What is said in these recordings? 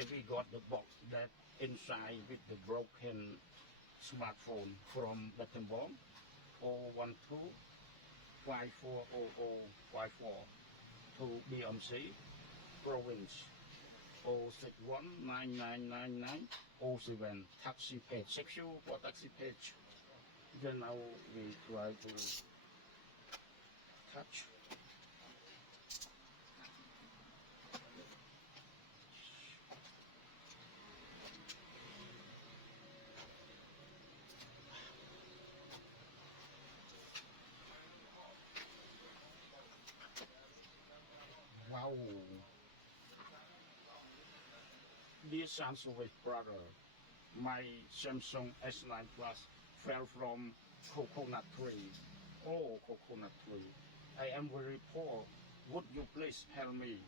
Today we got the box that inside with the broken smartphone from Battambang 012 540054 to BMC province 061999907 taxi page. Check you for taxi page. Then now we try to touch. Wow. Dear Samsung brother, my Samsung S9 Plus fell from coconut tree. Oh, coconut tree. I am very poor. Would you please help me?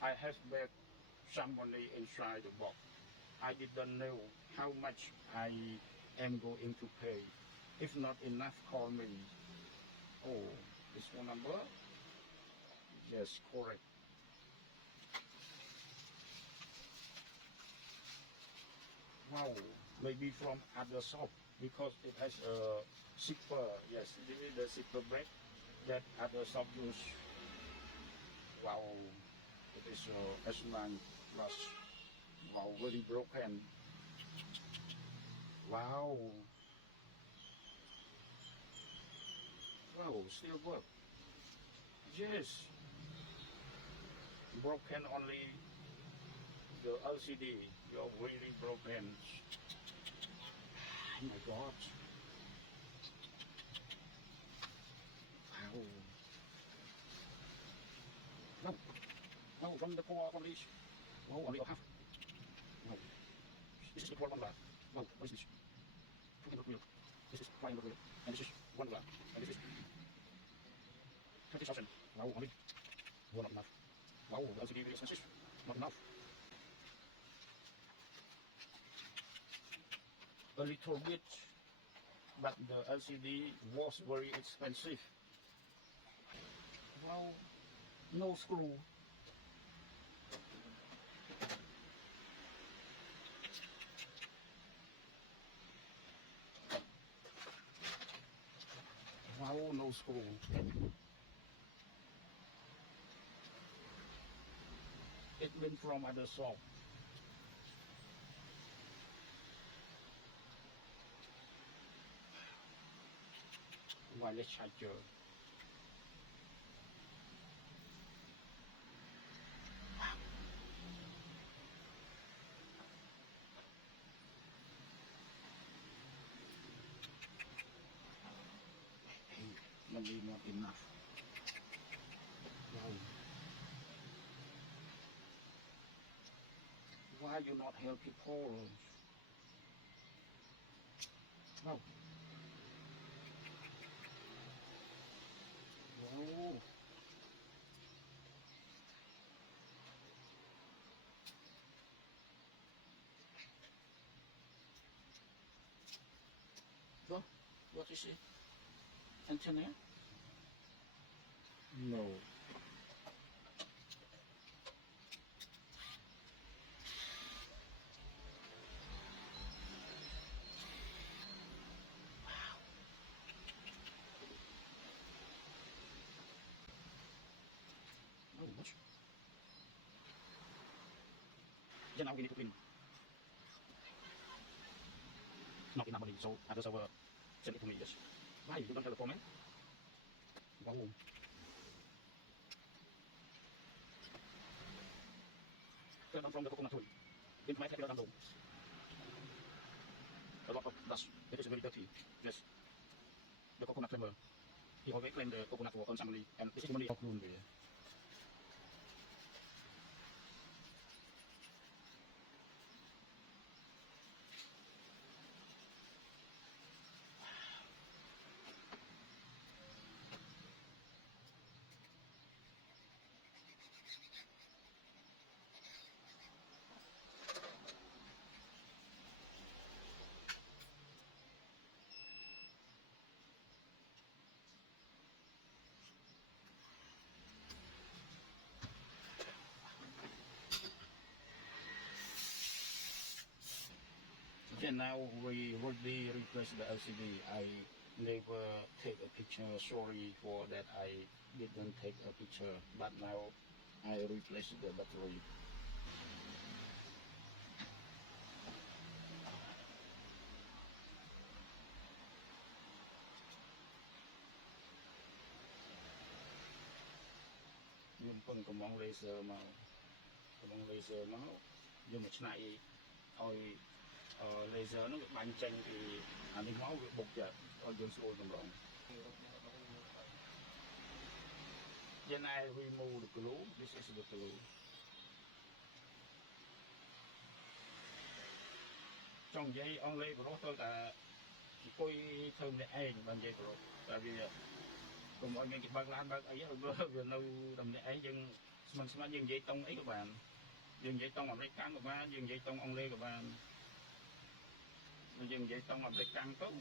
I have bet some money inside the box. I didn't know how much I am going to pay. If not enough, call me. Oh, this phone number? Yes, correct. Wow, maybe from other shop because it has a zipper. Yes, this is the zipper brake that other shop use. Wow, it is S9 Plus. Wow, very broken. Wow. Wow, still work. Yes. Broken only the LCD. You're really broken. Oh my God. Wow. No. No, from the core, from this. No, only half. No. This is the core one glass. No, what is this? 200 wheel. This is 500 wheel. And this is one glass. And this is 20,000. Wow, only. Well, not enough. Wow, the LCD really expensive. Not enough. A little bit, but the LCD was very expensive. Wow, no screw. Wow, no screw. It went from other shop. Wireless charger. Hey, maybe not enough. Wow. Why you not help people? Wow. Wow. What is it? Antenna? No. No much. Then now we need to clean. Not enough money, so others will send it to me. Yes. Why you don't have a comment? Wow. Clear down from the coconut tree. In my clear down low. A lot of dust. It is very dirty. Yes. The coconut climber. He always claim the coconut for earn some money, and this is money of room there. And now we already replaced the LCD. I never take a picture. Sorry for that. I didn't take a picture, but now I replaced the battery. Nhưng phần cầm bóng laser máu dùng một này thôi laser nó bắn tranh thì anh đi máu bị bục chật ở dương sôi cầm rộng. Then I remove the glue. This is the glue. Trong giấy only của nó tôi là coi thơm để ai bằng giấy của nó. Tại vì cùng mọi người bác lan bác ấy vừa lâu đồng để ấy nhưng mình dừng giấy tông ấy các bạn, dừng giấy tông ở đây căng của bạn, dừng giấy tông only của bạn, dừng giấy tông ở đây căng tốt,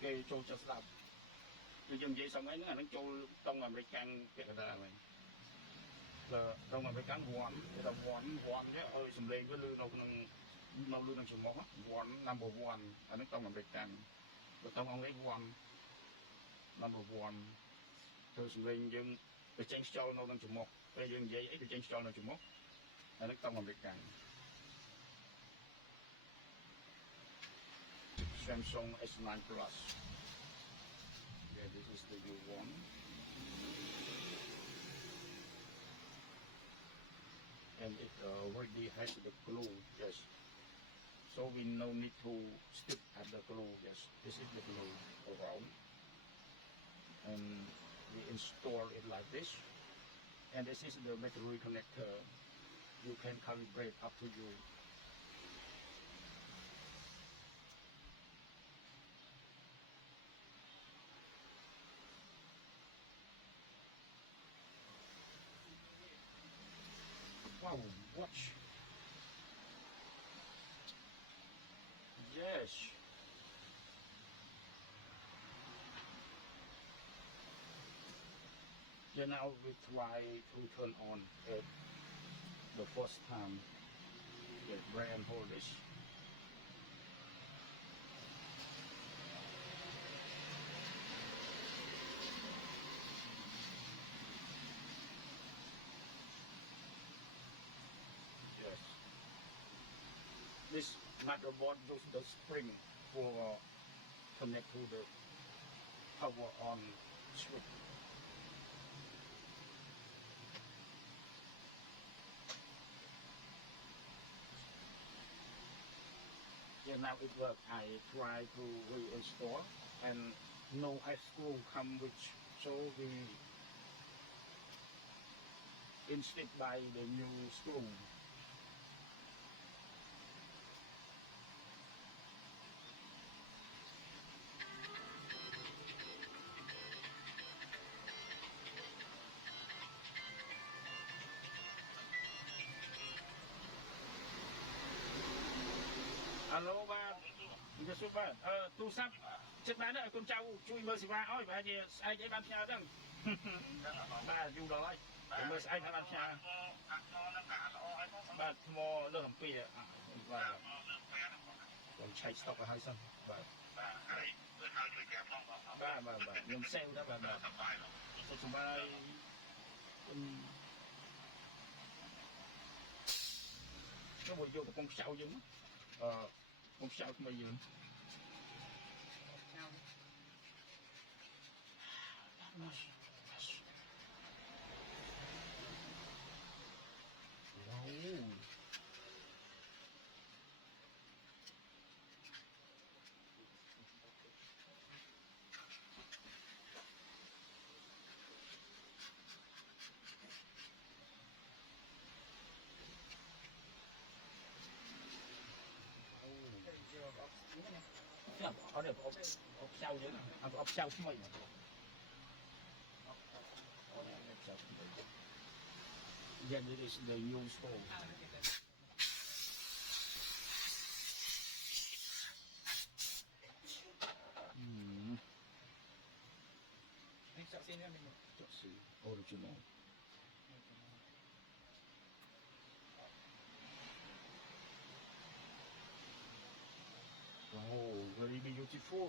cái trâu chặt đập, dừng giấy xong ấy nó là trâu tông ở đây căng cái là này. Là trong mà phải cán vòn, cái là vòn chứ ơi sầm lên với lư đâu nâng sầm mốc á, vòn number one, anh nó trong mà phải cán, rồi trong ông ấy vòn number one, thôi sầm lên nhưng cái tranh show đâu nâng sầm mốc, cái dương dây ấy cái tranh show nâng sầm mốc, anh nó trong mà phải cán. Samsung S9 Plus. Yeah, this is the new one. And it already has the glue, yes. So we no need to stick at the glue, yes. This is the glue around. And we install it like this. And this is the battery connector. You can calibrate up to you. Wow, watch. Yes. Then now we try to turn on it the first time. The brand hold this. Yes. This motherboard uses the spring for connect to the power on switch. Yeah, now it works. I try to reinstall and no screw come with, so we instead buy the new screw. Alo ba, giờ số ba, tu sắp chết bán đấy, con cháu chui mơ xì ba, ôi bà gì ai để bán nhà đừng, ba du đó, mơ ai làm nhà, ba mò lơ hầm pì à, và còn chạy stop ở hai sân, ba, nhom xe đó ba, số số ba, cái buổi vô con cháu chứ. Con sao không bao giờ ở đây ốp sau nữa, ốp sau của mình. Then it is the new stove. Original. beautiful.